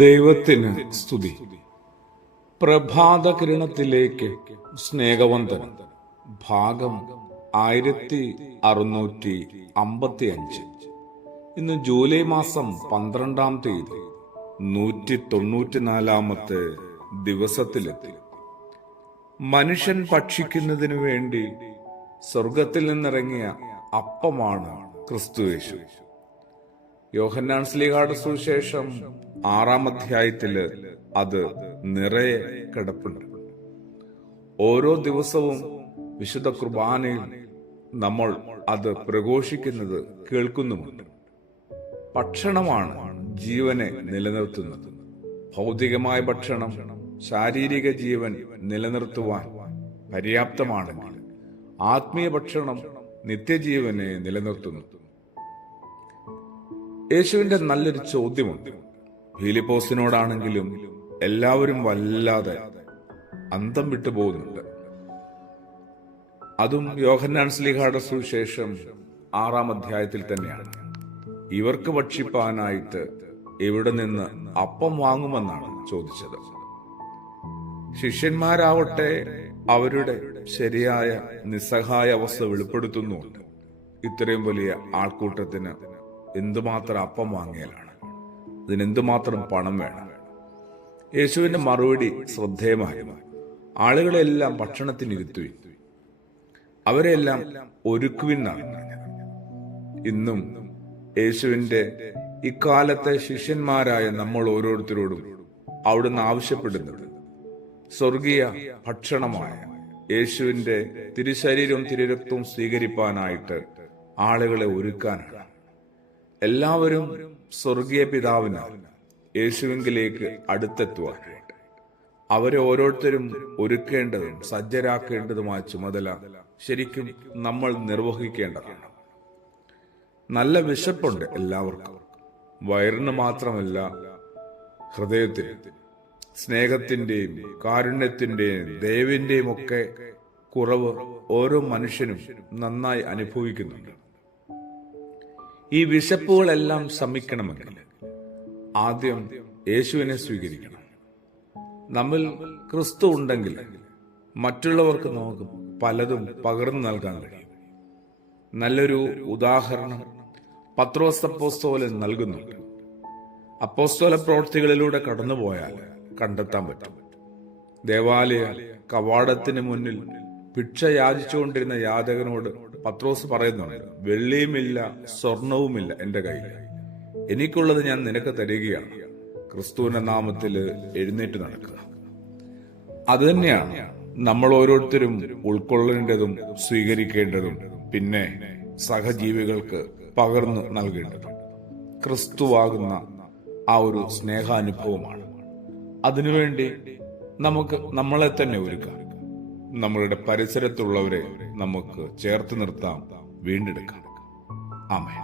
ദൈവത്തിന് സ്തുതി. പ്രഭാത കിരണത്തിലേക്ക് സ്നേഹവന്ദനം. ഭാഗം 1655. ഇന്ന് ജൂലൈ മാസം 12-ാം തീയതി 194-ാമത്തെ ദിവസത്തിലെത്തി. മനുഷ്യൻ ഭക്ഷിക്കുന്നതിനു വേണ്ടി സ്വർഗത്തിൽ നിന്നിറങ്ങിയ അപ്പമാണ് ക്രിസ്തുയേശു. യോഹന്നാൻ ശ്ലീഹായുടെ സുവിശേഷം 6-ാം അധ്യായത്തില് അത് നിറയെ കിടപ്പുണ്ട്. ഓരോ ദിവസവും വിശുദ്ധ കുർബാനയിൽ നമ്മൾ അത് പ്രഘോഷിക്കുന്നത് കേൾക്കുന്നുമുണ്ട്. ഭക്ഷണമാണ് ജീവനെ നിലനിർത്തുന്നത്. ഭൗതികമായ ഭക്ഷണം ശാരീരിക ജീവൻ നിലനിർത്തുവാൻ പര്യാപ്തമാണെങ്കിൽ ആത്മീയ ഭക്ഷണം നിത്യജീവനെ നിലനിർത്തുന്നു. യേശുവിന്റെ നല്ലൊരു ചോദ്യമുണ്ട്. ഫിലിപ്പോസിനോടാണെങ്കിലും എല്ലാവരും വല്ലാതെ അന്തം വിട്ടു പോകുന്നുണ്ട്. അതും യോഹന്നാൻ ശ്ലീഹായുടെ സുവിശേഷം 6-ാം അധ്യായത്തിൽ തന്നെയാണ്. ഇവർക്ക് ഭക്ഷിപ്പാനായിട്ട് എവിടെ നിന്ന് അപ്പം വാങ്ങുമെന്നാണ് ചോദിച്ചത്. ശിഷ്യന്മാരാവട്ടെ അവരുടെ ശരിയായ നിസ്സഹായ അവസ്ഥ വെളിപ്പെടുത്തുന്നുണ്ട്. ഇത്രയും വലിയ ആൾക്കൂട്ടത്തിന് എന്തുമാത്രം അപ്പം വാങ്ങിയാലാണ്, ഇതിനെന്തുമാത്രം പണം വേണം? യേശുവിന്റെ മറുപടി ശ്രദ്ധേയമായിരുന്നു. ആളുകളെല്ലാം ഭക്ഷണത്തിനിരുത്തുവിൻ, അവരെല്ലാം ഒരുക്കുവിനാണ് പറഞ്ഞത്. ഇന്നും യേശുവിന്റെ ഇക്കാലത്തെ ശിഷ്യന്മാരായ നമ്മൾ ഓരോരുത്തരോടും അവിടുന്ന് ആവശ്യപ്പെടുന്നത് സ്വർഗീയ ഭക്ഷണമായ യേശുവിന്റെ തിരുശരീരവും തിരുരക്തവും സ്വീകരിപ്പാനായിട്ട് ആളുകളെ ഒരുക്കാനാണ്. എല്ലാവരും സ്വർഗീയ പിതാവിനാൽ യേശുവിങ്കിലേക്ക് അടുത്തെത്തുവാനായിട്ട് അവരെ ഓരോരുത്തരും ഒരുക്കേണ്ടതും സജ്ജരാക്കേണ്ടതുമായ ചുമതല ശരിക്കും നമ്മൾ നിർവഹിക്കേണ്ടതാണ്. നല്ല വിശപ്പുണ്ട് എല്ലാവർക്കും. വയറിന് മാത്രമല്ല, ഹൃദയത്തിന് സ്നേഹത്തിന്റെയും കാരുണ്യത്തിന്റെയും ദയവിന്റെയും ഒക്കെ കുറവ് ഓരോ മനുഷ്യനും നന്നായി അനുഭവിക്കുന്നുണ്ട്. ഈ വിശപ്പുകളെല്ലാം ശമിക്കണമെങ്കിൽ ആദ്യം യേശുവിനെ സ്വീകരിക്കണം. നമ്മിൽ ക്രിസ്തു ഉണ്ടെങ്കിൽ മറ്റുള്ളവർക്ക് നമുക്ക് പലതും പകർന്നു നൽകാൻ കഴിയും. നല്ലൊരു ഉദാഹരണം പത്രോസ് അപ്പോസ്തലൻ നൽകുന്നുണ്ട്. അപ്പോസ്തല പ്രവൃത്തികളിലൂടെ കടന്നുപോയാൽ കണ്ടെത്താൻ പറ്റും. ദേവാലയ കവാടത്തിന് മുന്നിൽ ഭിക്ഷ യാചിച്ചുകൊണ്ടിരുന്ന യാചകനോട് പത്രോസ് പറയുന്നുണ്ട്, വെള്ളിയുമില്ല സ്വർണവുമില്ല എന്റെ കയ്യിൽ, എനിക്കുള്ളത് ഞാൻ നിനക്ക് തരികയാണ്. ക്രിസ്തുവിന്റെ നാമത്തിൽ എഴുന്നേറ്റ് നടക്കുക. അതുതന്നെയാണ് നമ്മൾ ഓരോരുത്തരും ഉൾക്കൊള്ളേണ്ടതും സ്വീകരിക്കേണ്ടതും പിന്നെ സഹജീവികൾക്ക് പകർന്നു നൽകേണ്ടതും ക്രിസ്തുവാകുന്ന ആ ഒരു സ്നേഹാനുഭവമാണ്. അതിനുവേണ്ടി നമുക്ക് നമ്മളെ തന്നെ ഒരുക്കാം. നമ്മളുടെ പരിസരത്തുള്ളവരെ നമുക്ക് ചേർത്ത് നിർത്താം, വീണ്ടെടുക്കാം. ആമേൻ.